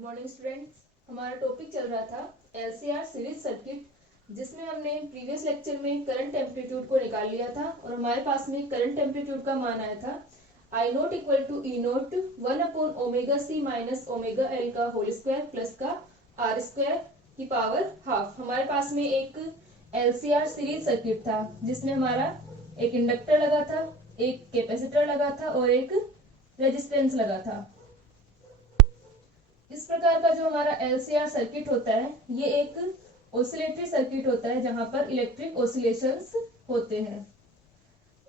Morning students. हमारा topic चल रहा था एलसीआर सीरीज सर्किट, जिसमें हमने प्रीवियस लेक्चर में करंट एम्पलीट्यूड को निकाल लिया था और हमारे पास में करंट एम्पलीट्यूड का मान आया था I naught equal to E naught 1/ओमेगा c माइनस ओमेगा एल का होल स्क्वायर प्लस का आर स्क्वायर की पावर हाफ। हमारे पास में एक एलसीआर सीरीज सर्किट था जिसमें हमारा एक इंडक्टर लगा था, एक कैपेसिटर लगा था और एक रेजिस्टेंस लगा था। इस प्रकार का जो हमारा एलसीआर सर्किट होता है ये एक ऑसिलेटरी सर्किट होता है जहां पर इलेक्ट्रिक ऑसिलेशंस होते हैं।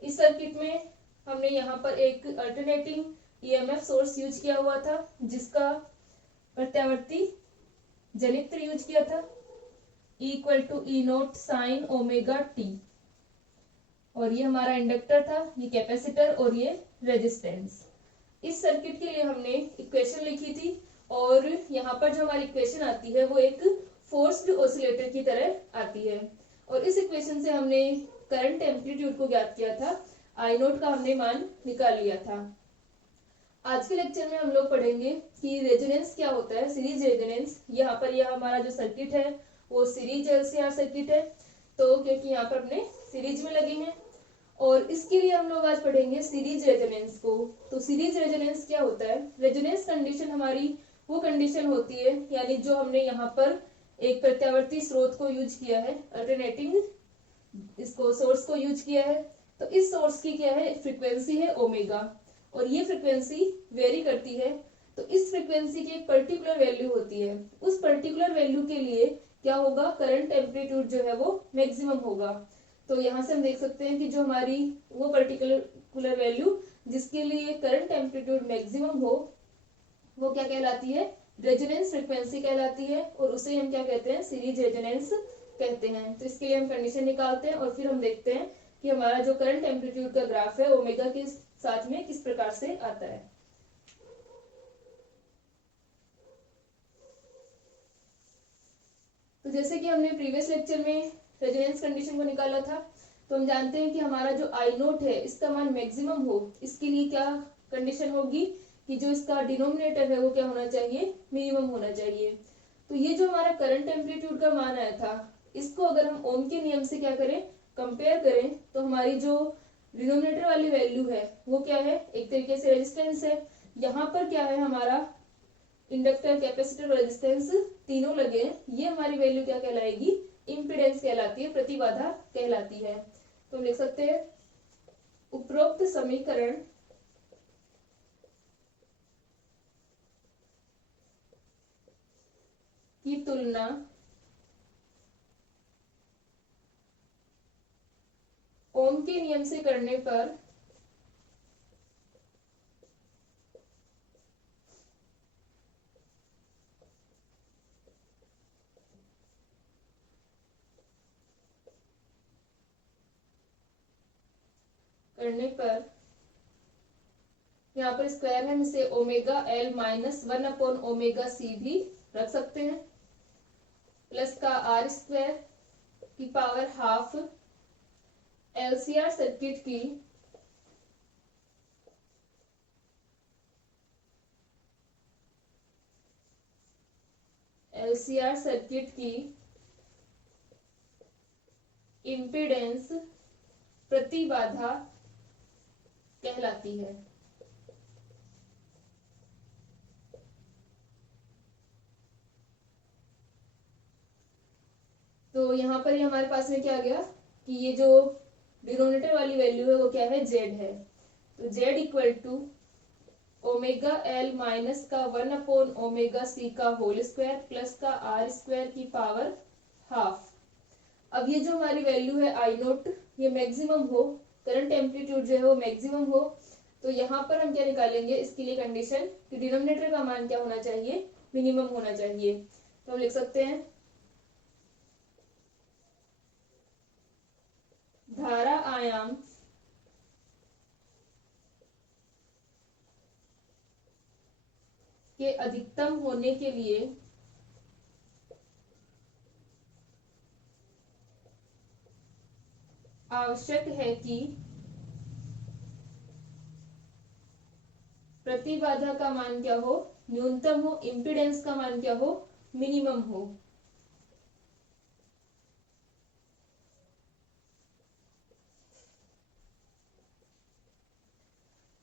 इस सर्किट में हमने यहाँ पर एक अल्टरनेटिंग ईएमएफ सोर्स यूज किया हुआ था जिसका प्रत्यावर्ती जनित्र यूज किया था equal to E naught sine omega t, और ये हमारा इंडक्टर था, ये कैपेसिटर और ये रेजिस्टेंस। इस सर्किट के लिए हमने इक्वेशन लिखी थी और यहाँ पर जो हमारी इक्वेशन आती है वो एक फोर्स्ड ऑसिलेटर की तरह आती है और इस इक्वेशन से हमने करंट एम्पलीट्यूड को ज्ञात किया था, आई नोट का हमने मान निकाल लिया था। आज के लेक्चर में हम लोग पढ़ेंगे कि रेजोनेंस क्या होता है, सीरीज रेजोनेंस। यहाँ पर यह हमारा जो सर्किट है वो सीरीज एलसीआर सर्किट है, तो क्योंकि यहाँ पर अपने सीरीज में लगे हैं और इसके लिए हम लोग आज पढ़ेंगे सीरीज रेजोनेंस को। तो सीरीज रेजोनेंस क्या होता है? रेजोनेंस कंडीशन हमारी वो कंडीशन होती है, यानी जो हमने यहाँ पर एक प्रत्यावर्ती स्रोत को यूज किया है, अल्टरनेटिंग इसको सोर्स को यूज किया है, तो इस सोर्स की क्या है, फ्रीक्वेंसी है ओमेगा और ये फ्रीक्वेंसी वेरी करती है। तो इस फ्रीक्वेंसी की एक पर्टिकुलर वैल्यू होती है, उस पर्टिकुलर वैल्यू के लिए क्या होगा, करंट एम्पलीट्यूड जो है वो मैक्सिमम होगा। तो यहाँ से हम देख सकते हैं कि जो हमारी वो पर्टिकुलर वैल्यू जिसके लिए करंट एम्पलीट्यूड मैक्सिमम हो वो क्या कहलाती है, रेजोनेंस फ्रीक्वेंसी कहलाती है और उसे हम क्या कहते हैं, सीरीज रेजोनेंस कहते हैं। तो इसके लिए हम कंडीशन निकालते हैं और फिर हम देखते हैं कि हमारा जो करंट एम्पलीट्यूड का ग्राफ है ओमेगा के साथ में किस प्रकार से आता है। तो जैसे कि हमने प्रीवियस लेक्चर में रेजोनेंस कंडीशन को निकाला था, तो हम जानते हैं कि हमारा जो आई नोट है इसका मान मैक्सिमम हो, इसके लिए क्या कंडीशन होगी कि जो इसका डिनोमिनेटर है वो क्या होना चाहिए, मिनिमम होना चाहिए। तो ये जो हमारा करंट एम्पलीट्यूड का मान आया था, इसको अगर हम ओम के नियम से क्या करें, कंपेयर करें, तो हमारी जो डिनोमिनेटर वाली वैल्यू है वो क्या है, एक तरीके से रेजिस्टेंस है। यहाँ पर क्या है, हमारा इंडक्टर, कैपेसिटर और रेजिस्टेंस तीनों लगे हैं, ये हमारी वैल्यू क्या कहलाएगी, इम्पीडेंस कहलाती है, प्रतिबाधा कहलाती है। तो हम लिख सकते हैं उपरोक्त समीकरण की तुलना ओम के नियम से करने पर यहाँ पर स्क्वायर है, इसे ओमेगा एल माइनस 1/ओमेगा c भी रख सकते हैं, प्लस का आर स्क्वायर की पावर हाफ। एलसीआर सर्किट की इम्पीडेंस प्रतिबाधा कहलाती है। तो यहाँ पर ही हमारे पास में क्या आ गया कि ये जो डिनोमिनेटर वाली वैल्यू है वो क्या है, जेड है। तो Z equal to omega L minus का 1/ओमेगा c का होल स्क्वायर प्लस का आर स्क्वायर की पावर हाफ। अब ये जो हमारी वैल्यू है आई नोट, ये मैक्सिमम हो, करंट एम्पलीट्यूड जो है वो मैक्सिमम हो, तो यहाँ पर हम क्या निकालेंगे, इसके लिए कंडीशन कि डिनोमिनेटर का मान क्या होना चाहिए, मिनिमम होना चाहिए। तो हम लिख सकते हैं धारा आयाम के अधिकतम होने के लिए आवश्यक है कि प्रतिबाधा का मान क्या हो, न्यूनतम हो, इम्पीडेंस का मान क्या हो, मिनिमम हो।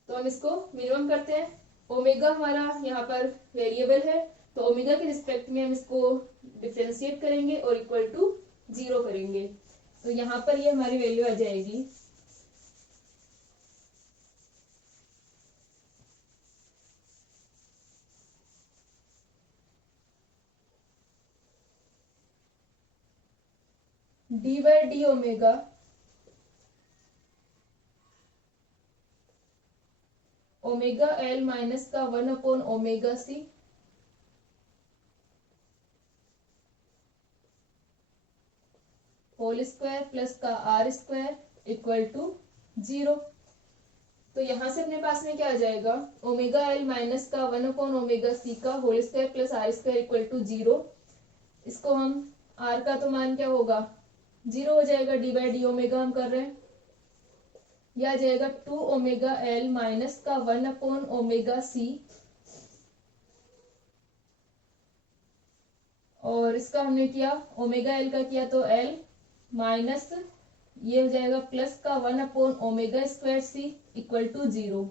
तो हम इसको मिनिमम करते हैं। ओमेगा हमारा यहाँ पर वेरिएबल है, तो ओमेगा के रिस्पेक्ट में हम इसको डिफरेंशिएट करेंगे और इक्वल टू 0 करेंगे। तो यहाँ पर ये हमारी वैल्यू आ जाएगी d/d omega omega L minus का 1/ओमेगा c होल स्क्वायर प्लस का r स्क्वायर इक्वल टू 0। तो यहाँ से अपने पास में क्या आ जाएगा, ओमेगा एल माइनस का 1/ओमेगा c का whole square plus r square equal to 0। इसको हम r का तो मान क्या होगा, 0 हो जाएगा, d/d ओमेगा हम कर रहे हैं। यह आ जाएगा 2 ओमेगा एल माइनस का 1/ओमेगा c, और इसका हमने किया ओमेगा एल का किया तो एल माइनस ये हो जाएगा प्लस का 1/ओमेगा स्क्वायर c इक्वल टू 0।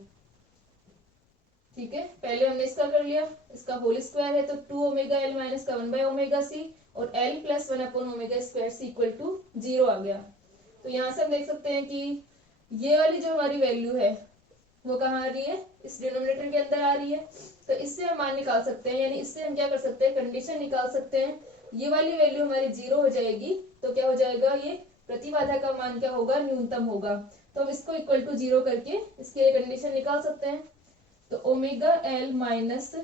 ठीक है, पहले हमने इसका कर लिया, इसका होल स्क्वायर है तो 2 ओमेगा एल माइनस का 1/ओमेगा c और l प्लस 1/ओमेगा स्क्वायर c इक्वल टू 0 आ गया। तो यहाँ से हम देख सकते हैं कि ये वाली जो हमारी वैल्यू है वो कहाँ आ रही है, इस डिनोमिनेटर के अंदर आ रही है। तो इससे हम मान निकाल सकते हैं, यानी इससे हम क्या कर सकते हैं, कंडीशन निकाल सकते हैं। ये वाली वैल्यू हमारी 0 हो जाएगी, तो क्या हो जाएगा, ये प्रतिबाधा का मान क्या होगा, न्यूनतम होगा। तो हम इसको इक्वल टू 0 करके इसके लिए कंडीशन निकाल सकते हैं। तो omega L minus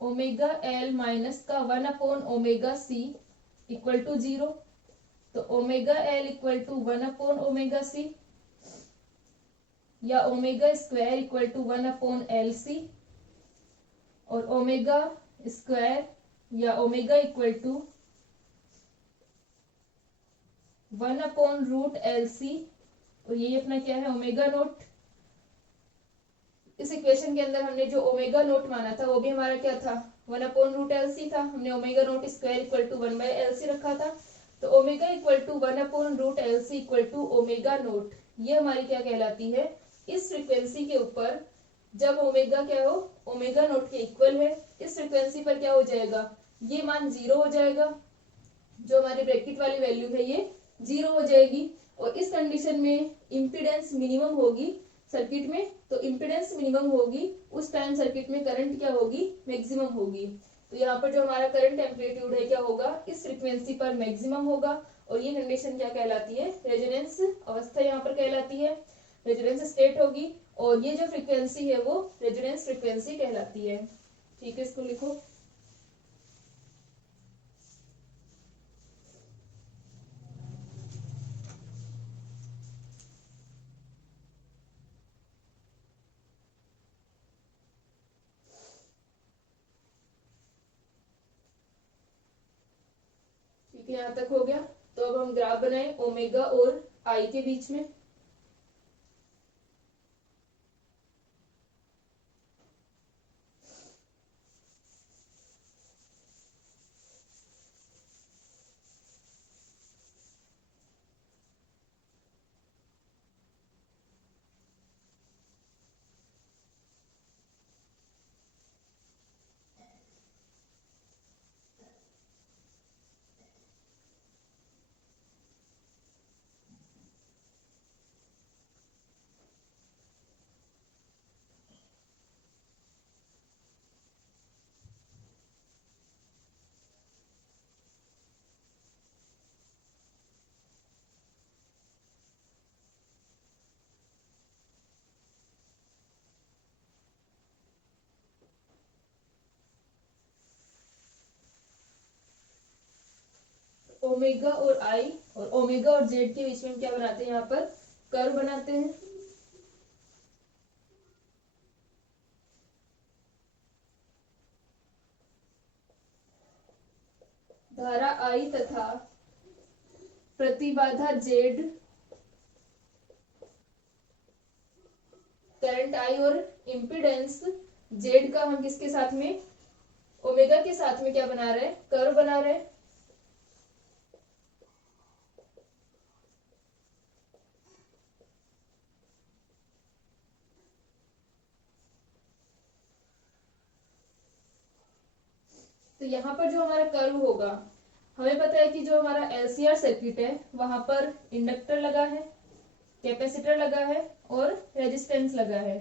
omega L minus का 1/ओमेगा c इक्वल टू 0। तो ओमेगा एल इक्वल टू 1/ओमेगा c या omega square equal to 1/LC और ओमेगा स्क्वायर या ओमेगा इक्वल टू 1/√LC और ये अपना क्या है, ओमेगा नोट। इस इक्वेशन के अंदर हमने जो ओमेगा नोट माना था वो भी हमारा क्या था, 1/√LC था। हमने omega naught square equal to 1/LC रखा था। तो omega equal to 1/√LC equal to omega naught, ये हमारी क्या कहलाती है, इस फ्रीक्वेंसी के ऊपर जब ओमेगा क्या हो, ओमेगा नोट के इक्वल है, इस फ्रीक्वेंसी पर क्या हो जाएगा, ये मान 0 हो जाएगा। जो हमारी ब्रैकेट वाली वैल्यू है ये 0 हो जाएगी। और इस कंडीशन में इम्पीडेंस मिनिमम होगी सर्किट में, तो इम्पीडेंस मिनिमम होगी उस टाइम सर्किट में करंट क्या होगी, मैक्सिमम होगी। तो यहाँ पर जो हमारा करंट एम्पलीट्यूड है क्या होगा, इस फ्रीक्वेंसी पर मैक्सिमम होगा। और ये कंडीशन क्या कहलाती है, रेजोनेंस अवस्था यहाँ पर कहलाती है, रेजोनेंस स्टेट होगी। और ये जो फ्रीक्वेंसी है वो रेजोनेंस फ्रीक्वेंसी कहलाती है। ठीक है, इसको लिखो। ठीक है, यहाँ तक हो गया। तो अब हम ग्राफ बनाए ओमेगा और आई के बीच में। ओमेगा और आई और ओमेगा और जेड के बीच में क्या बनाते हैं, यहाँ पर कर्व बनाते हैं। धारा आई तथा प्रतिबाधा जेड करंट आई और इम्पीडेंस जेड का हम किसके साथ में, ओमेगा के साथ में क्या बना रहे हैं, कर्व बना रहे हैं। तो यहाँ पर जो हमारा कर्व होगा, हमें पता है कि जो हमारा एलसीआर सर्किट है वहां पर इंडक्टर लगा है, कैपेसिटर लगा है और रेजिस्टेंस लगा है।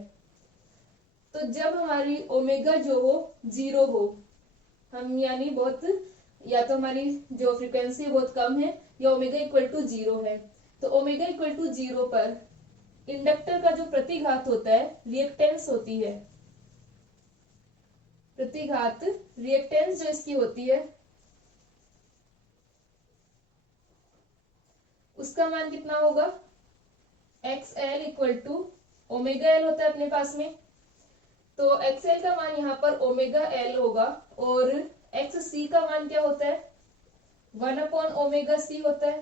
तो जब हमारी ओमेगा जो हो जीरो हो, हम यानी बहुत, या तो हमारी जो फ्रीक्वेंसी बहुत कम है या ओमेगा इक्वल टू जीरो है, तो ओमेगा इक्वल टू जीरो पर इंडक्टर का जो प्रतिघात होता है, रिएक्टेंस होती है, प्रतिघात रिएक्टेंस जो इसकी होती है उसका मान कितना होगा, X L equal to omega L होता है अपने पास में, तो एक्स एल का मान यहाँ पर ओमेगा एल होगा और एक्स सी का मान क्या होता है, 1/ओमेगा सी होता है।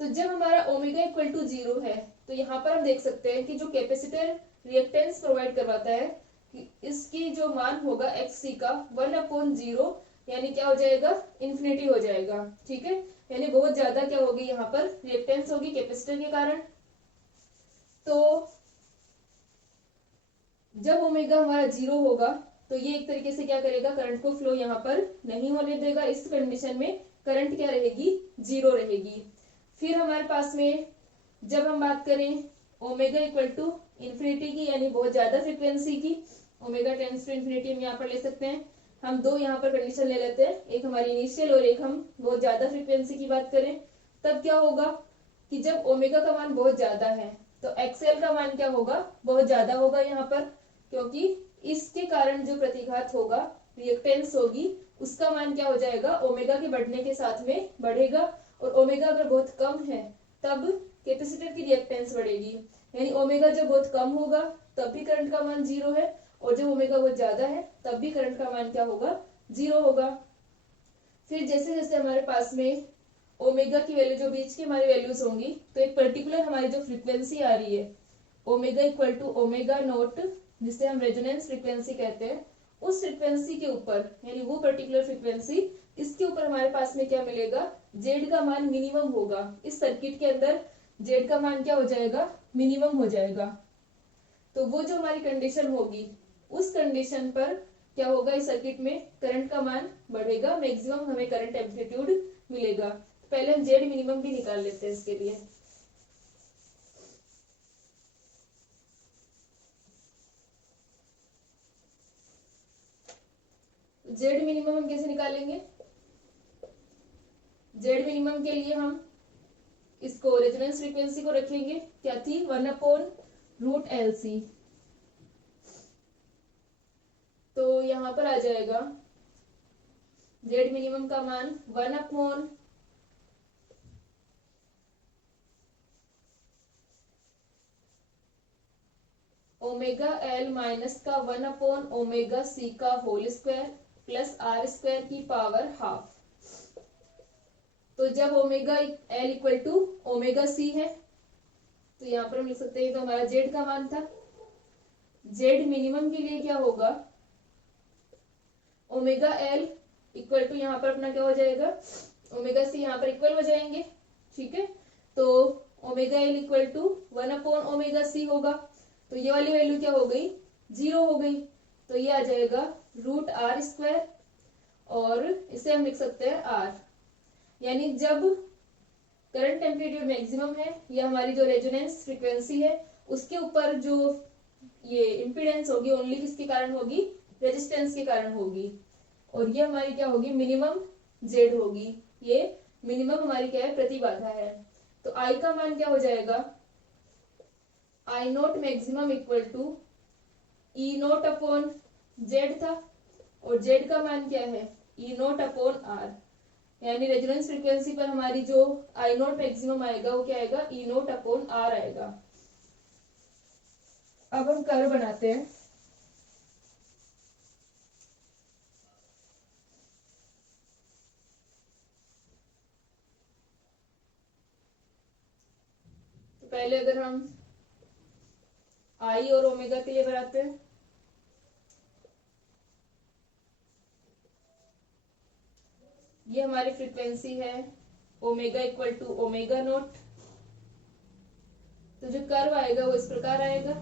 तो जब हमारा ओमेगा इक्वल टू जीरो है तो यहाँ पर हम देख सकते हैं कि जो कैपेसिटर रिएक्टेंस प्रोवाइड करवाता है कि इसकी जो मान होगा एक्स सी का 1/0, यानी क्या हो जाएगा, इन्फिनिटी हो जाएगा। ठीक है, यानी बहुत ज्यादा क्या होगी, यहाँ पर रिएक्टेंस होगी कैपेसिटर के कारण। तो जब ओमेगा हमारा जीरो होगा तो ये एक तरीके से क्या करेगा, करंट को फ्लो यहाँ पर नहीं होने देगा। इस कंडीशन में करंट क्या रहेगी, जीरो रहेगी। फिर हमारे पास में जब हम बात करें ओमेगा इक्वल टू इन्फिनिटी की, यानी बहुत ज्यादा फ्रीक्वेंसी की, ओमेगा टेंड्स टू इन्फिनिटी हम यहाँ पर ले सकते हैं। हम दो यहाँ पर कंडीशन ले लेते हैं, एक हमारी इनिशियल और एक हम बहुत ज्यादा फ्रीक्वेंसी की बात करें। तब क्या होगा कि जब ओमेगा का मान बहुत ज्यादा है तो एक्सएल का मान क्या होगा, बहुत ज्यादा होगा यहाँ पर, क्योंकि इसके कारण जो प्रतिघात होगा, रिएक्टेंस होगी, उसका मान क्या हो जाएगा, ओमेगा के बढ़ने के साथ में बढ़ेगा। और ओमेगा अगर बहुत कम है तब कैपेसिटर की रिएक्टेंस बढ़ेगी, यानी ओमेगा जब बहुत कम होगा तब भी करंट का मान जीरो है, और जब ओमेगा बहुत ज्यादा है तब भी करंट का मान क्या होगा, जीरो होगा। फिर जैसे जैसे हमारे पास में ओमेगा की वैल्यू, जो बीच की हमारी वैल्यूज होंगी, तो एक पर्टिकुलर हमारी जो फ्रीक्वेंसी आ रही है omega equal to omega naught, जिसे हम रेजोनेंस फ्रीक्वेंसी कहते हैं, उस फ्रीक्वेंसी के ऊपर, यानी वो पर्टिकुलर फ्रीक्वेंसी, इसके ऊपर हमारे पास में क्या मिलेगा, जेड का मान मिनिमम होगा। इस सर्किट के अंदर जेड का मान क्या हो जाएगा, मिनिमम हो जाएगा। तो वो जो हमारी कंडीशन होगी, उस कंडीशन पर क्या होगा, इस सर्किट में करंट का मान बढ़ेगा, मैक्सिमम हमें करंट एम्पलीट्यूड मिलेगा। तो पहले हम जेड मिनिमम भी निकाल लेते हैं इसके लिए। जेड मिनिमम हम कैसे निकालेंगे, जेड मिनिमम के लिए हम इसको रेजोनेंस फ्रीक्वेंसी को रखेंगे, क्या थी, 1/√LC। तो यहाँ पर आ जाएगा जेड मिनिमम का मान 1/, ओमेगा एल माइनस का 1/ओमेगा सी का whole square plus R square की पावर हाफ। तो जब omega L equal to omega C है तो यहाँ पर हम लिख सकते हैं, तो हमारा जेड का मान था। जेड मिनिमम के लिए क्या होगा, ओमेगा एल इक्वल टू, यहाँ पर अपना क्या हो जाएगा, ओमेगा सी यहाँ पर इक्वल हो जाएंगे। ठीक है, तो ओमेगा एल इक्वल टू 1/ओमेगा सी होगा, तो ये वाली वैल्यू क्या हो गई, जीरो हो गई। तो ये आ जाएगा √R², और इसे हम लिख सकते हैं आर। यानी जब करंट एम्पलीट्यूड मैक्सिमम है, या हमारी जो रेजोनेंस फ्रीक्वेंसी है, उसके ऊपर जो ये इम्पीडेंस होगी, ओनली किसके कारण होगी, रेजिस्टेंस के कारण होगी, और ये हमारी क्या होगी, मिनिमम जेड होगी। ये मिनिमम हमारी क्या है, प्रतिबाधा है। तो आई का मान क्या हो जाएगा, I naught maximum equal to E naught upon Z था, और जेड का मान क्या है, ई नोट अपॉन आर। यानी रेजोनेंस फ्रीक्वेंसी पर हमारी जो आई नोट मैक्सिमम आएगा वो क्या आएगा, ई नोट अपॉन आर आएगा। अब हम कर्व बनाते हैं। तो पहले अगर हम आई और ओमेगा के लिए बनाते हैं। ये हमारी फ्रीक्वेंसी है omega equal to omega naught. तो जो कर्व आएगा वो इस प्रकार आएगा।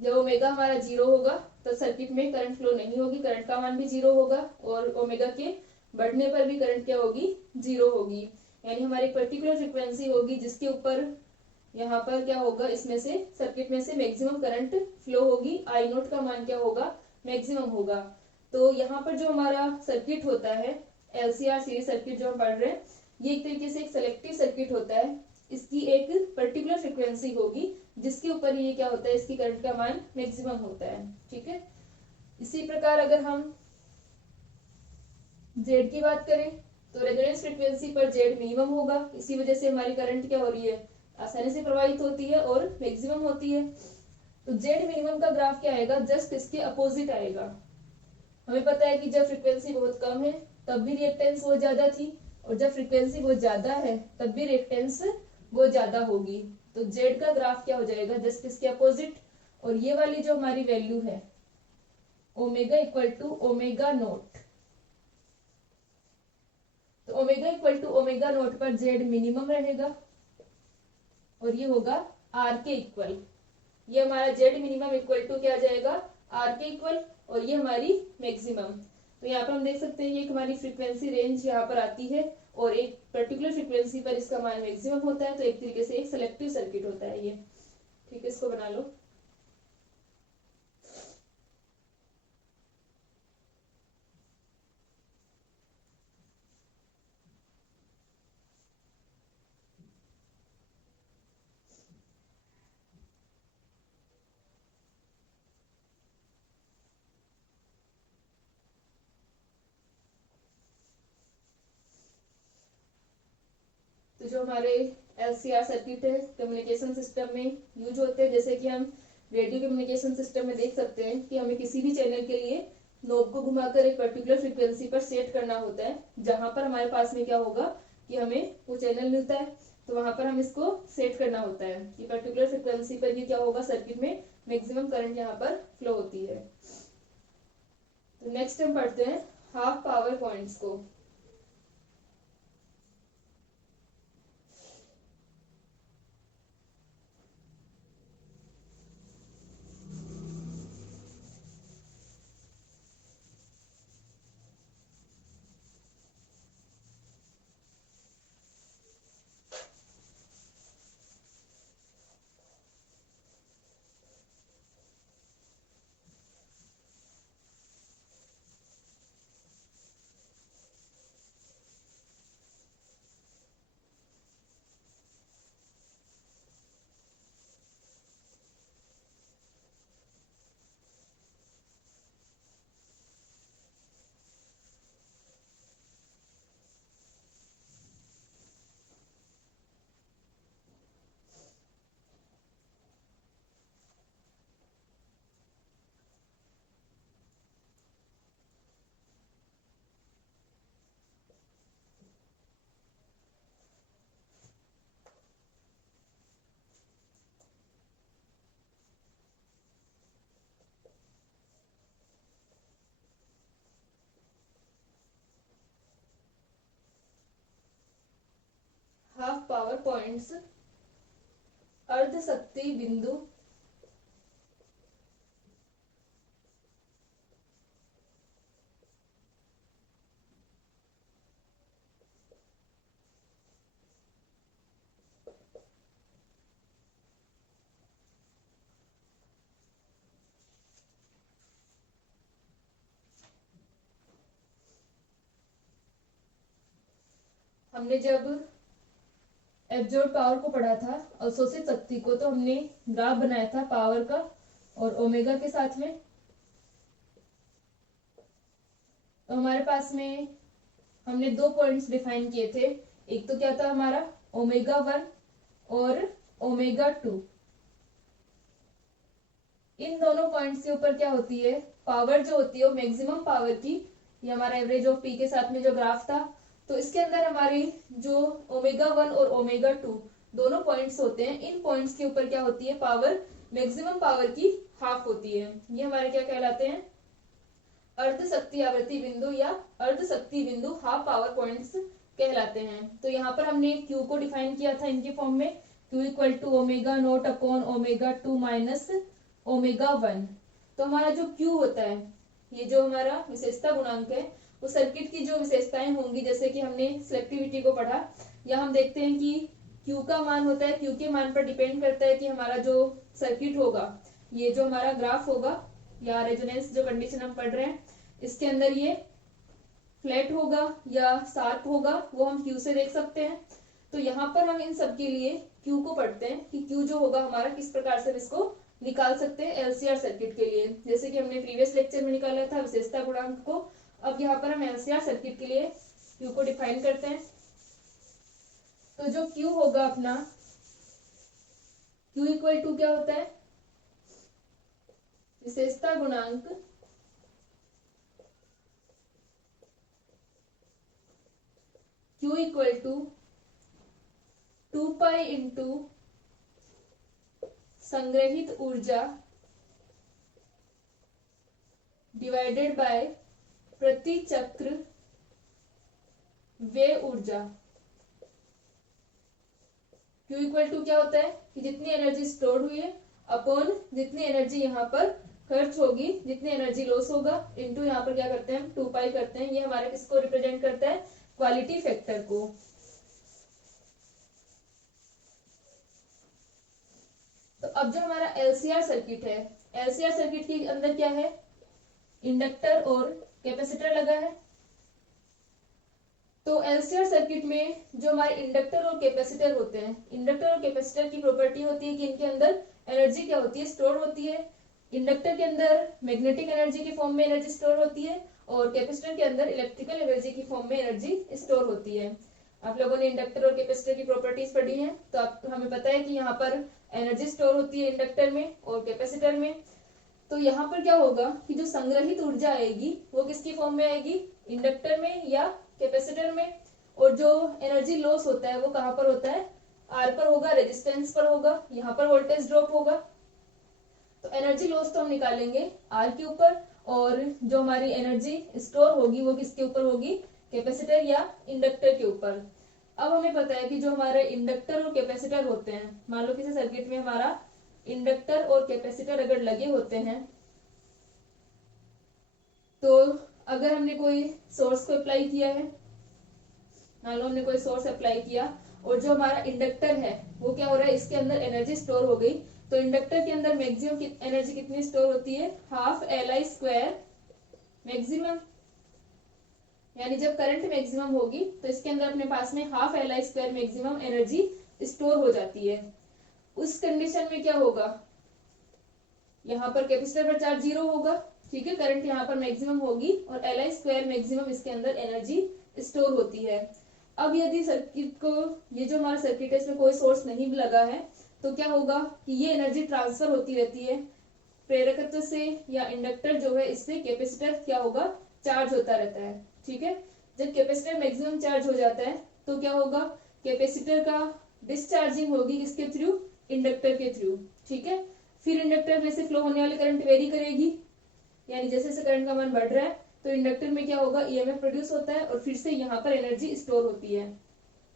जब ओमेगा हमारा 0 होगा तो सर्किट में करंट फ्लो नहीं होगी, करंट का मान भी 0 होगा, और ओमेगा के बढ़ने पर भी करंट क्या होगी, 0 होगी। यानी हमारी पर्टिकुलर फ्रीक्वेंसी होगी जिसके ऊपर यहाँ पर क्या होगा, इसमें से सर्किट में से मैक्सिमम करंट फ्लो होगी, आई नोट का मान क्या होगा, मैक्सिमम होगा। तो यहाँ पर जो हमारा सर्किट होता है एलसीआर सीरीज सर्किट जो हम पढ़ रहे हैं, ये एक तरीके से एक सेलेक्टिव सर्किट होता है। इसकी एक पर्टिकुलर फ्रीक्वेंसी होगी जिसके ऊपर ये क्या होता है, इसकी करंट का मान मैक्सिमम होता है। ठीक है। इसी प्रकार अगर हम जेड की बात करें तो रेजोनेंस फ्रीक्वेंसी पर जेड मिनिमम होगा। इसी वजह से हमारी करंट क्या हो रही है, आसानी से प्रवाहित होती है और मैक्सिमम होती है। तो जेड मिनिमम का ग्राफ क्या आएगा, जस्ट इसके अपोजिट आएगा। हमें पता है कि जब फ्रीक्वेंसी बहुत कम है तब भी रिएक्टेंस बहुत ज्यादा थी, और जब फ्रीक्वेंसी बहुत ज्यादा है तब भी रिएक्टेंस बहुत ज्यादा होगी। तो जेड का ग्राफ क्या हो जाएगा, जस्ट इसके अपोजिट। और ये वाली जो हमारी वैल्यू है omega equal to omega naught, तो omega equal to omega naught पर जेड मिनिमम रहेगा और ये होगा आर के इक्वल। ये हमारा जेड मिनिमम इक्वल टू क्या आ जाएगा, आर के इक्वल, और ये हमारी मैक्सिमम। तो यहाँ पर हम देख सकते हैं ये हमारी फ्रीक्वेंसी रेंज यहाँ पर आती है और एक पर्टिकुलर फ्रीक्वेंसी पर इसका मान मैक्सिमम होता है। तो एक तरीके से एक सेलेक्टिव सर्किट होता है ये। ठीक है, इसको बना लो। तो जो हमारे एलसीआर सर्किट है कम्युनिकेशन सिस्टम में यूज होते हैं, जैसे कि हम रेडियो कम्युनिकेशन सिस्टम में देख सकते हैं कि हमें किसी भी चैनल के लिए नोब को घुमाकर एक पर्टिकुलर फ्रीक्वेंसी पर सेट करना होता है, जहां पर हमारे पास में क्या होगा कि हमें वो चैनल मिलता है। तो वहां पर हम इसको सेट करना होता है कि पर्टिकुलर फ्रीक्वेंसी पर ये क्या होगा, सर्किट में मैक्सिमम करंट यहाँ पर फ्लो होती है। तो नेक्स्ट हम पढ़ते हैं हाफ पावर पॉइंट्स को। हाफ पावर पॉइंट्स अर्ध शक्ति बिंदु हमने जब एब्जॉर्ब पावर को पढ़ा था, अवशोषित शक्ति को, तो हमने ग्राफ बनाया था पावर का और ओमेगा के साथ में। तो हमारे पास में हमने दो पॉइंट्स डिफाइन किए थे। एक तो क्या था हमारा ओमेगा 1 और ओमेगा 2। इन दोनों पॉइंट्स के ऊपर क्या होती है, पावर जो होती है वो मैक्सिमम पावर की, ये हमारा एवरेज ऑफ पी के साथ में जो ग्राफ था। तो इसके अंदर हमारी जो ओमेगा 1 और ओमेगा 2 दोनों पॉइंट्स होते हैं, इन पॉइंट्स के ऊपर क्या होती है, पावर मैक्सिमम पावर की हाफ होती है। ये हमारे क्या कहलाते हैं, अर्ध शक्ति आवृत्ति बिंदु या अर्ध शक्ति बिंदु, हाफ पावर पॉइंट्स कहलाते हैं। तो यहाँ पर हमने क्यू को डिफाइन किया था इनके फॉर्म में, Q equal to omega naught upon omega 2 minus omega 1। तो हमारा जो क्यू होता है, ये जो हमारा विशेषता गुणांक है, वो सर्किट की जो विशेषताएं होंगी, जैसे कि हमने सिलेक्टिविटी को पढ़ा, या हम देखते हैं कि क्यू का मान होता है, क्यू के मान पर डिपेंड करता है कि हमारा जो सर्किट होगा, ये जो हमारा ग्राफ होगा या रेजोनेंस जो कंडीशन हम पढ़ रहे हैं, इसके अंदर ये फ्लैट होगा या शार्प होगा, वो हम क्यू से देख सकते हैं। तो यहाँ पर हम इन सब के लिए क्यू को पढ़ते हैं कि क्यू जो होगा हमारा, किस प्रकार से हम इसको निकाल सकते हैं एलसीआर सर्किट के लिए, जैसे कि हमने प्रीवियस लेक्चर में निकाला था विशेषता गुणांक को। अब यहाँ पर हम एलसीआर सर्किट के लिए क्यू को डिफाइन करते हैं। तो जो क्यू होगा अपना, क्यू इक्वल टू क्या होता है, विशेषता गुणांक Q equal to 2 pi into संग्रहित ऊर्जा डिवाइडेड बाय प्रति चक्र व्यय ऊर्जा। Q इक्वल टू क्या होता है कि जितनी एनर्जी स्टोर हुई है अपॉन जितनी एनर्जी यहाँ पर खर्च होगी, जितनी एनर्जी लॉस होगा, इनटू यहाँ पर क्या करते हैं हम 2 पाई करते हैं। ये हमारे किसको रिप्रेजेंट करता है, क्वालिटी फैक्टर को। तो अब जो हमारा एलसीआर सर्किट है, एलसीआर सर्किट के अंदर क्या है, इंडक्टर और कैपेसिटर लगा है। तो एलसीआर सर्किट में जो हमारे इंडक्टर और कैपेसिटर होते हैं, इंडक्टर और कैपेसिटर की प्रॉपर्टी होती है कि इनके अंदर एनर्जी क्या होती है, स्टोर होती है। इंडक्टर के अंदर मैग्नेटिक एनर्जी के फॉर्म में एनर्जी स्टोर होती है और कैपेसिटर के अंदर इलेक्ट्रिकल एनर्जी की फॉर्म में एनर्जी स्टोर होती है। आप लोगों ने इंडक्टर और कैपेसिटर की प्रॉपर्टीज पढ़ी हैं, तो आप हमें पता है कि यहाँ पर एनर्जी स्टोर होती है इंडक्टर में और कैपेसिटर में। तो यहाँ पर क्या होगा कि जो संग्रहित ऊर्जा आएगी वो किसकी फॉर्म में आएगी, इंडक्टर में या कैपेसिटर में, और जो एनर्जी लॉस होता है वो कहाँ पर होता है, आर पर होगा, रेजिस्टेंस पर होगा, यहाँ पर वोल्टेज ड्रॉप होगा। तो एनर्जी लॉस तो हम निकालेंगे आर के ऊपर, और जो हमारी एनर्जी स्टोर होगी वो किसके ऊपर होगी, कैपेसिटर या इंडक्टर के ऊपर। अब हमें पता है कि जो हमारे इंडक्टर और कैपेसिटर होते हैं, मान लो किसी सर्किट में हमारा इंडक्टर और कैपेसिटर अगर लगे होते हैं, तो अगर हमने कोई सोर्स को अप्लाई किया है, मान लो हमने कोई सोर्स अप्लाई किया और जो हमारा इंडक्टर है वो क्या हो रहा है, इसके अंदर एनर्जी स्टोर हो गई। तो इंडक्टर के अंदर मैक्सिमम एनर्जी कितनी स्टोर होती है, half L I square maximum, यानी जब करंट मैक्सिमम होगी तो इसके अंदर अपने पास में half L I square maximum energy store हो जाती है। उस कंडीशन में क्या होगा, यहाँ पर कैपेसिटर पर चार्ज 0 होगा, ठीक है, करंट यहाँ पर मैक्सिमम होगी और एल आई स्क्वायर मैक्सिमम इसके अंदर एनर्जी स्टोर होती है। अब यदि सर्किट को, ये जो हमारा सर्किट है इसमें कोई सोर्स नहीं लगा है, तो क्या होगा कि ये एनर्जी ट्रांसफर होती रहती है प्रेरकत्व से या इंडक्टर जो है इससे कैपेसिटर क्या होगा, चार्ज होता रहता है, ठीक है। जब कैपेसिटर मैक्सिमम चार्ज हो जाता है तो क्या होगा, कैपेसिटर का डिस्चार्जिंग होगी किसके थ्रू, इंडक्टर के थ्रू, ठीक है। फिर इंडक्टर में से फ्लो होने वाली करंट वेरी करेगी, यानी जैसे जैसे करंट का मान बढ़ रहा है तो इंडक्टर में क्या होगा, ईएमएफ प्रोड्यूस होता है और फिर से यहाँ पर एनर्जी स्टोर होती है।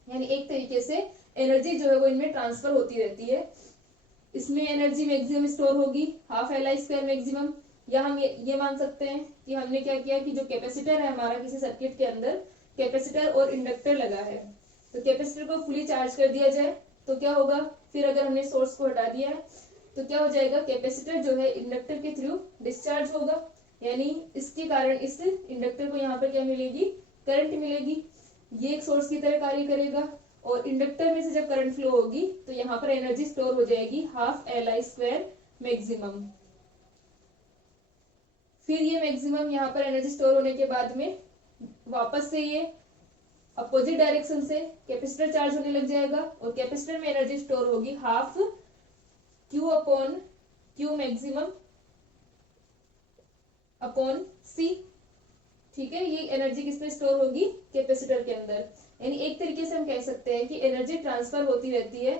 यानी एक तरीके से एनर्जी जो है वो इनमें ट्रांसफर होती रहती है। इसमें एनर्जी मैक्सिमम स्टोर होगी half L I square maximum, या हम ये मान सकते हैं कि हमने क्या किया कि जो कैपेसिटर है हमारा किसी सर्किट के अंदर, कैपेसिटर और इंडक्टर लगा है, तो कैपेसिटर को फुली चार्ज कर दिया जाए तो क्या होगा, फिर अगर हमने सोर्स को हटा दिया है तो क्या हो जाएगा, कैपेसिटर जो है इंडक्टर के थ्रू डिस्चार्ज होगा, यानी इसके कारण इस इंडक्टर को यहाँ पर क्या मिलेगी, करंट मिलेगी। ये एक सोर्स की तरह कार्य करेगा और इंडक्टर में से जब करंट फ्लो होगी तो यहाँ पर एनर्जी स्टोर हो जाएगी half L I square maximum. फिर ये मैक्सिमम यहाँ पर एनर्जी स्टोर होने के बाद में वापस से ये अपोजिट डायरेक्शन से कैपेसिटर चार्ज होने लग जाएगा और कैपेसिटर में एनर्जी स्टोर होगी half Q upon Q maximum upon C, ठीक है, ये एनर्जी किस में स्टोर होगी, कैपेसिटर के अंदर। यानी एक तरीके से हम कह सकते हैं कि एनर्जी ट्रांसफर होती रहती है।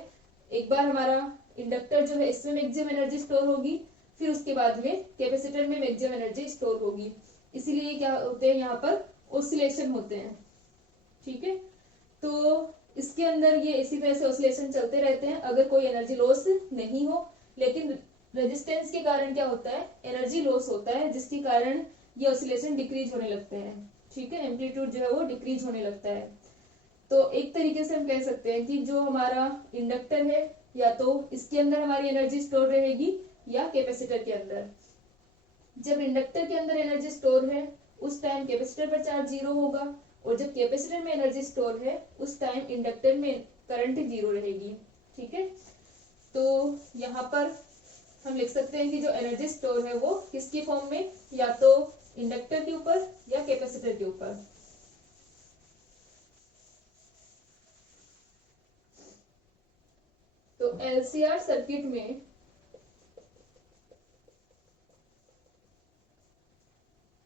एक बार हमारा इंडक्टर जो है इसमें मैक्सिमम एनर्जी स्टोर होगी, फिर उसके बाद में कैपेसिटर में मैक्सिमम एनर्जी स्टोर होगी। इसीलिए क्या होते हैं यहाँ पर ऑसिलेशन होते हैं। ठीक है, तो इसके अंदर ये इसी तरह से ऑसिलेशन चलते रहते हैं अगर कोई एनर्जी लॉस नहीं हो। लेकिन रेजिस्टेंस के कारण क्या होता है, एनर्जी लॉस होता है, जिसके कारण ये ऑसिलेशन डिक्रीज होने लगते हैं। ठीक है, एम्पलीट्यूड जो है वो डिक्रीज होने लगता है। तो एक तरीके से हम कह सकते हैं कि जो हमारा इंडक्टर है, या तो इसके अंदर हमारी एनर्जी स्टोर रहेगी या कैपेसिटर के अंदर। जब इंडक्टर के अंदर एनर्जी स्टोर है उस टाइम कैपेसिटर पर चार्ज जीरो होगा, और जब कैपेसिटर में एनर्जी स्टोर है उस टाइम इंडक्टर में करंट जीरो रहेगी। ठीक है, तो यहाँ पर हम लिख सकते हैं कि जो एनर्जी स्टोर है वो किसकी फॉर्म में, या तो इंडक्टर के ऊपर या कैपेसिटर के ऊपर। तो एलसीआर सर्किट में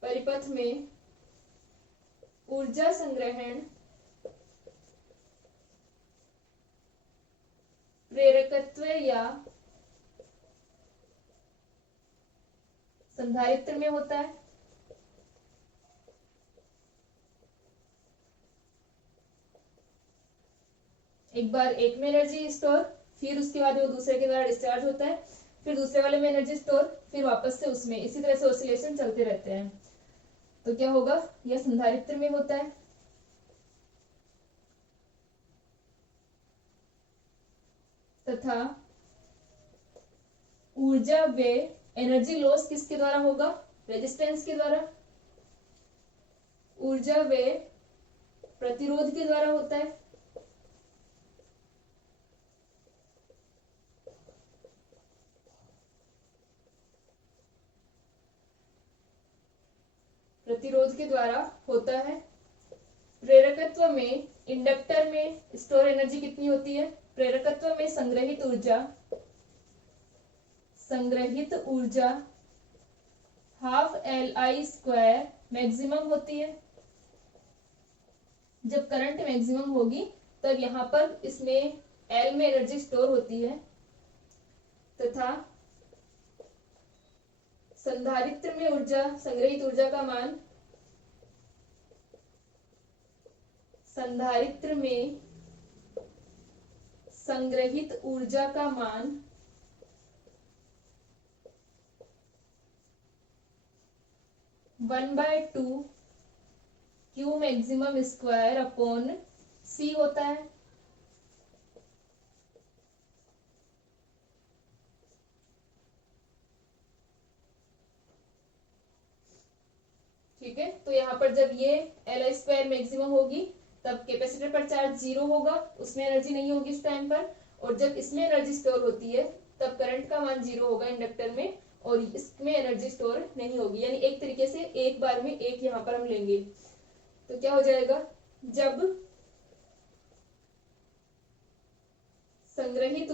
परिपथ में ऊर्जा संग्रहण, प्रेरकत्व या संधारित्र में होता है। एक बार एक में एनर्जी स्टोर, फिर उसके बाद वो दूसरे के द्वारा डिस्चार्ज होता है, फिर दूसरे वाले में एनर्जी स्टोर, फिर वापस से उसमें, इसी तरह से ऑसिलेशन चलते रहते हैं। तो क्या होगा, यह संधारित्र में होता है। तथा ऊर्जा व्यय, एनर्जी लॉस किसके द्वारा होगा, रेजिस्टेंस के द्वारा। ऊर्जा व्यय प्रतिरोध के द्वारा होता है। प्रतिरोध के द्वारा होता है। प्रेरकत्व में, इंडक्टर में स्टोर एनर्जी कितनी होती है, प्रेरकत्व में संग्रहित ऊर्जा half L I square maximum होती है। जब करंट मैक्सिमम होगी तब यहाँ पर इसमें एल में एनर्जी स्टोर होती है, तथा संधारित्र में ऊर्जा, संग्रहित ऊर्जा का मान, संधारित्र में संग्रहित ऊर्जा का मान 1/2 क्यू मैक्सिमम स्क्वायर अपॉन सी होता है। ठीक है, तो यहाँ पर जब ये एल आई स्क्वायर मैक्सिमम होगी तब कैपेसिटर पर चार्ज जीरो होगा, उसमें एनर्जी नहीं होगी इस टाइम पर। और जब इसमें एनर्जी स्टोर होती है तब करंट का मान जीरो होगा इंडक्टर में, और इसमें एनर्जी स्टोर नहीं होगी। यानी एक तरीके से एक बार में एक यहाँ पर हम लेंगे, तो क्या हो जाएगा, जब संग्रहित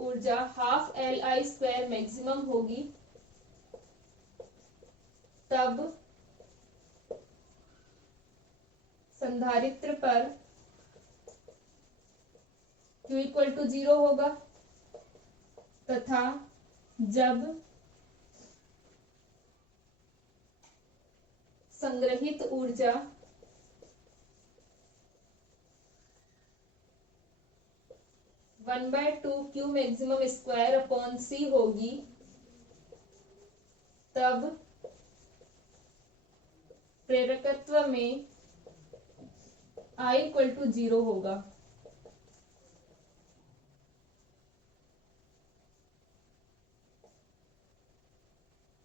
ऊर्जा half L I square maximum होगी, तब संधारित्र पर Q इक्वल टू 0 होगा, तथा जब संग्रहित ऊर्जा one by two Q maximum square upon C होगी, तब प्रेरकत्व में I इक्वल टू 0 होगा।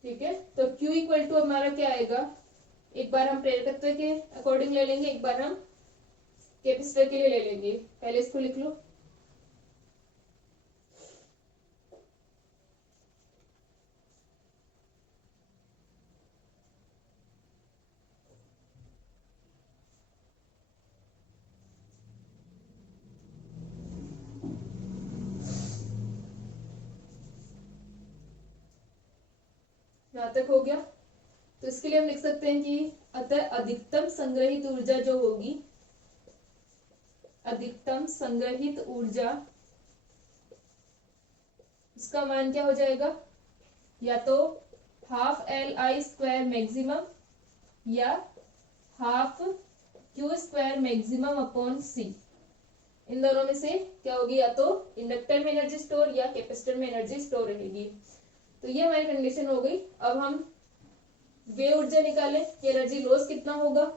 ठीक है, तो Q इक्वल टू हमारा क्या आएगा, एक बार हम प्रेरकत्व के अकॉर्डिंग ले लेंगे, एक बार हम कैपेसिटर के लिए ले लेंगे। पहले इसको लिख लो। यहाँ तक हो गया। तो इसके लिए हम लिख सकते हैं कि अतः अधिकतम संग्रहित ऊर्जा जो होगी, अधिकतम संग्रहित ऊर्जा, उसका मान क्या हो जाएगा, या तो हाफ Li² मैक्सिमम या half Q² maximum upon C। इन दोनों में से क्या होगी, या तो इंडक्टर में एनर्जी स्टोर या कैपेसिटर में एनर्जी स्टोर रहेगी। तो ये हमारी कंडीशन हो गई। अब हम वे ऊर्जा निकालें कि एनर्जी लॉस कितना होगा।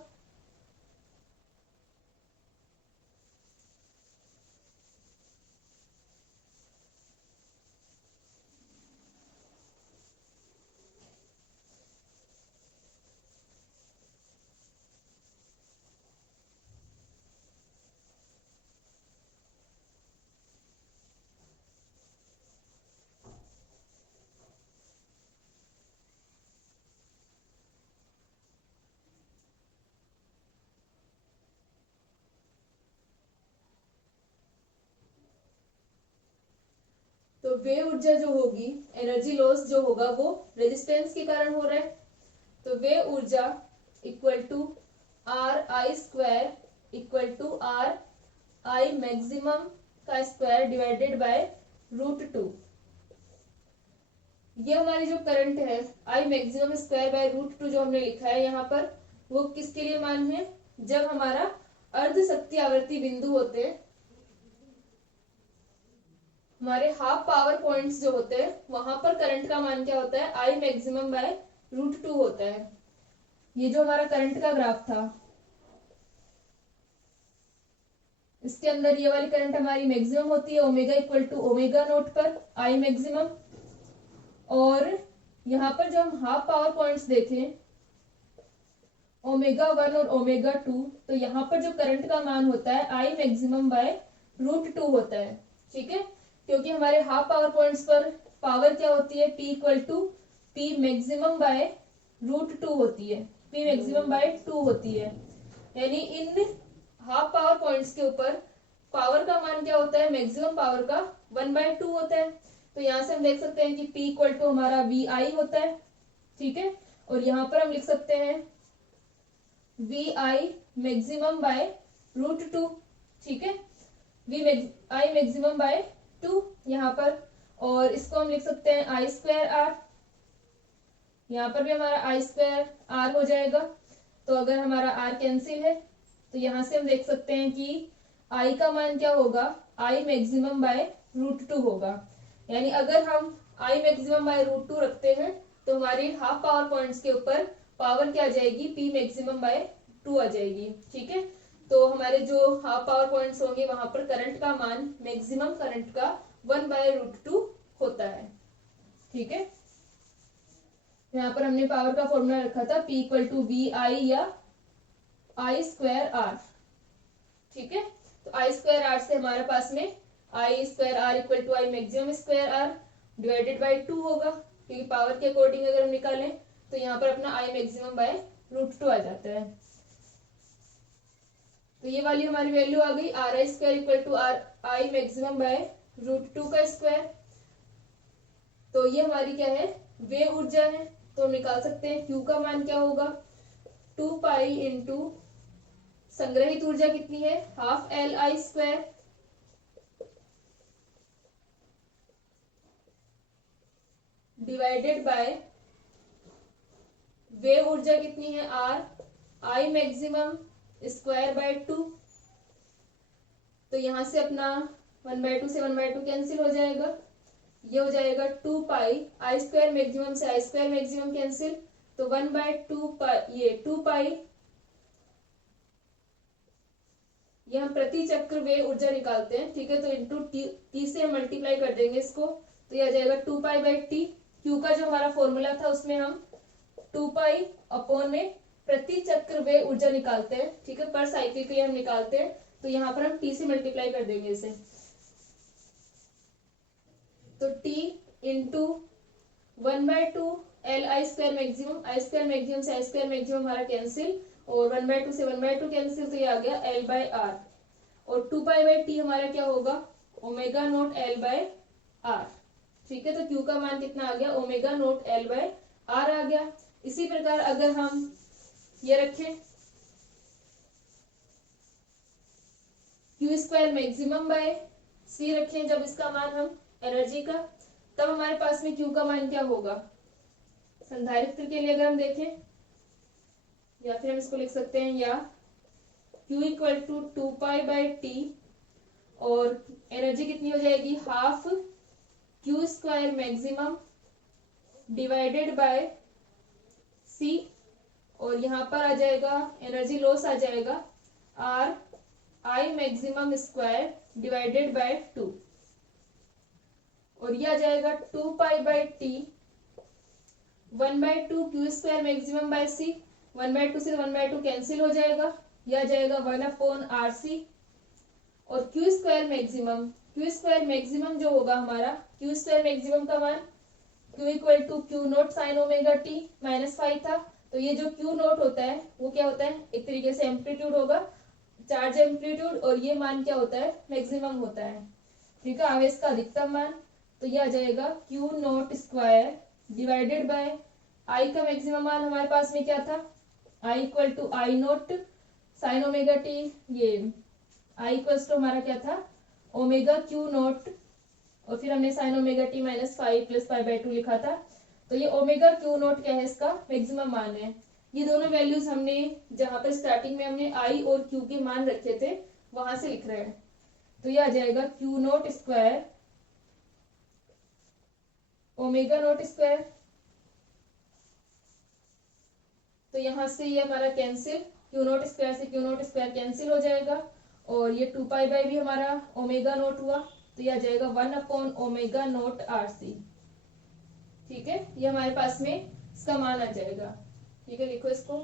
तो वे ऊर्जा जो होगी, एनर्जी लॉस जो होगा वो रेजिस्टेंस के कारण हो रहा है। तो वे ऊर्जा equal to Ri² equal to Ri maximum का स्क्वायर डिवाइडेड बाय √2। ये हमारी जो करंट है I मैक्सिमम स्क्वायर बाय √2 जो हमने लिखा है यहाँ पर, वो किसके लिए मान है, जब हमारा अर्ध शक्ति आवर्ती बिंदु होते हैं, हमारे हाफ पावर पॉइंट्स जो होते हैं, वहां पर करंट का मान क्या होता है, I मैक्सिमम बाय √2 होता है। ये जो हमारा करंट का ग्राफ था, इसके अंदर ये वाली करंट हमारी मैक्सिमम होती है, omega equal to omega naught पर I मैक्सिमम। और यहाँ पर जो हम हाफ पावर पॉइंट्स देखें, ω1 और ω2, तो यहाँ पर जो करंट का मान होता है I मैक्सिमम बाय √2 होता है। ठीक है, क्योंकि हमारे हाफ पावर पॉइंट्स पर पावर क्या होती है, P equal to P maximum by √2 होती है, P मैक्सिमम बाय 2 होती है। यानी इन हाफ पावर पॉइंट्स के ऊपर पावर का मान क्या होता है, मैक्सिमम पावर का 1/2 होता है। तो यहाँ से हम देख सकते हैं कि P इक्वल टू हमारा VI होता है। ठीक है, और यहाँ पर हम लिख सकते हैं VI मैक्सिमम बाय √2। ठीक है, VI मैक्सिमम बाय 2 यहाँ पर, और इसको हम लिख सकते हैं I²R। यहाँ पर भी हमारा I²R हो जाएगा। तो अगर हमारा R कैंसिल है तो यहाँ से हम देख सकते हैं कि I का मान क्या होगा, I मैक्सिमम बाय √2 होगा। यानी अगर हम I मैक्सिमम बाय √2 रखते हैं तो हमारी हाफ पावर पॉइंट्स के ऊपर पावर क्या आ जाएगी, P मैक्सिमम बाय 2 आ जाएगी। ठीक है, तो हमारे जो हाफ पावर पॉइंट्स होंगे वहां पर करंट का मान मैक्सिमम करंट का 1/√2 होता है। ठीक है, यहाँ पर हमने पावर का फॉर्मूला रखा था P इक्वल टू VI या I²R। ठीक है, तो I²R से हमारे पास में I²R equal to I maximum square R divided by 2 होगा, क्योंकि पावर के अकॉर्डिंग अगर हम निकालें तो यहाँ पर अपना I मैक्सिमम बाय √2 आ जाता है। तो ये वाली हमारी वैल्यू आ गई, Ri² equal to I maximum by √2 का स्क्वायर। तो ये हमारी क्या है, वे ऊर्जा है। तो हम निकाल सकते हैं Q का मान क्या होगा, 2 पाई इंटू संग्रहित ऊर्जा कितनी है, half Li² divided by way ऊर्जा कितनी है, R I maximum square by 2। तो यहां से अपना 1/2 से 1/2 कैंसिल हो जाएगा, ये हो जाएगा 2 पाई I² मैक्सिमम से I² मैक्सिमम कैंसिल, तो 1/2 पाई, ये 2 पाई, ये हम प्रति चक्र वे ऊर्जा निकालते हैं। ठीक है, तो इंटू टी से हम मल्टीप्लाई कर देंगे इसको, तो ये आ जाएगा 2 पाई बाई टी। क्यू का जो हमारा फॉर्मूला था उसमें हम 2 पाई अपॉन में प्रति चक्र वे ऊर्जा निकालते हैं। ठीक है, पर साइकिल के लिए हम निकालते हैं, तो यहाँ पर हम टी से मल्टीप्लाई कर देंगे इसे। तो T into 1/2 Li² maximum, I² maximum से I² मैक्सिमम हमारा कैंसिल, और 1/2 से 1/2 कैंसिल, तो ये आ गया L/R। और 2 पाई बाई टी हमारा क्या होगा, ω0 L/R। ठीक है, तो Q का मान कितना आ गया, ω0 L/R आर आ गया। इसी प्रकार अगर हम ये रखें क्यू स्क्वायर मैक्सिमम बाय सी रखें जब इसका मान हम एनर्जी का, तब हमारे पास में क्यू का मान क्या होगा। संधारित्र के लिए अगर हम देखें, या फिर हम इसको लिख सकते हैं या Q इक्वल टू 2π/T, और एनर्जी कितनी हो जाएगी, half Q square maximum divided by C, और यहाँ पर आ जाएगा एनर्जी लॉस आ जाएगा R I maximum square divided by 2, और ये आ जाएगा 2π/T 1/2 Q square maximum by C, 1/2 से 1/2 कैंसिल हो जाएगा, यह आ जाएगा 1/RC, और क्यू स्क्वायर मैक्सिमम जो होगा हमारा, क्यू स्क्वायर मैक्सिमम का मान Q equal to Q naught sine omega t -5 था, तो ये जो क्यू नोट होता है वो क्या होता है, एक तरीके से एम्पलीट्यूड होगा, चार्ज एम्पलीट्यूड, और ये मान क्या होता है, मैक्सिमम होता है। ठीक है, आवेश का अधिकतम मान, तो ये आ जाएगा Q naught square divided by I का मैक्सिमम मान हमारे पास में क्या था, I equal to I naught sine omega t, ये आई इक्वल टू हमारा क्या था, ओमेगा क्यू नोट, और फिर हमने साइन ओमेगा टी -5 + π/2 लिखा था, तो ये ओमेगा क्यू नोट क्या है, इसका मैक्सिमम मान है। ये दोनों वैल्यूज हमने जहां पर स्टार्टिंग में हमने आई और क्यू के मान रखे थे वहां से लिख रहे हैं, तो ये आ जाएगा Q naught square omega naught square, तो यहां से ये हमारा कैंसिल, क्यू नोट स्क्वायर से क्यू नोट स्क्वायर कैंसिल हो जाएगा, और ये 2π भी हमारा ओमेगा नोट हुआ, तो ये आ जाएगा 1/ओमेगा नोट RC। ठीक है, ये हमारे पास में इसका मान आ जाएगा। ठीक है, लिखो इसको।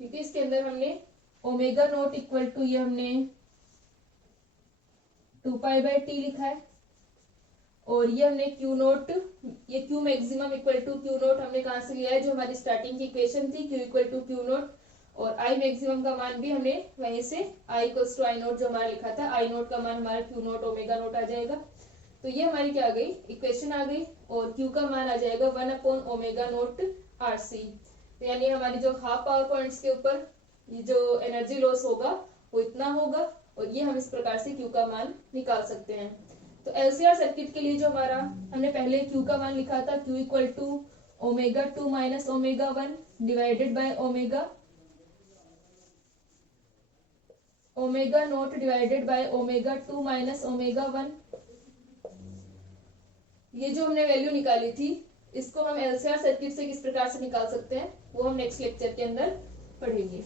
ठीक है, इसके अंदर हमने ओमेगा नोट इक्वल टू ये हमने 2π/T लिखा है, और ये हमने क्यू नोट, ये Q maximum equal to Q naught हमने कहाँ से लिया है, जो हमारी स्टार्टिंग की इक्वेशन थी, Q equal to Q naught, और आई मैक्सिमम का मान भी हमने वहीं से I equals to I naught जो हमारा लिखा था, आई नोट का मान हमारा क्यू नोट ओमेगा नोट आ जाएगा, तो ये हमारी क्या आ गई, इक्वेशन आ गई, और क्यू का मान आ जाएगा 1/ओमेगा नोट RC। तो यानी हमारी जो हाफ पावर पॉइंट्स के ऊपर ये जो एनर्जी लॉस होगा वो इतना होगा, और ये हम इस प्रकार से क्यू का मान निकाल सकते हैं। तो एलसीआर सर्किट के लिए जो हमारा हमने पहले क्यू का मान लिखा था, Q equal to ω2 - ω1 divided by omega naught divided by ω2 - ω1, ये जो हमने वैल्यू निकाली थी, इसको हम एलसीआर सर्किट से किस प्रकार से निकाल सकते हैं वो हम नेक्स्ट लेक्चर के अंदर पढ़ेंगे।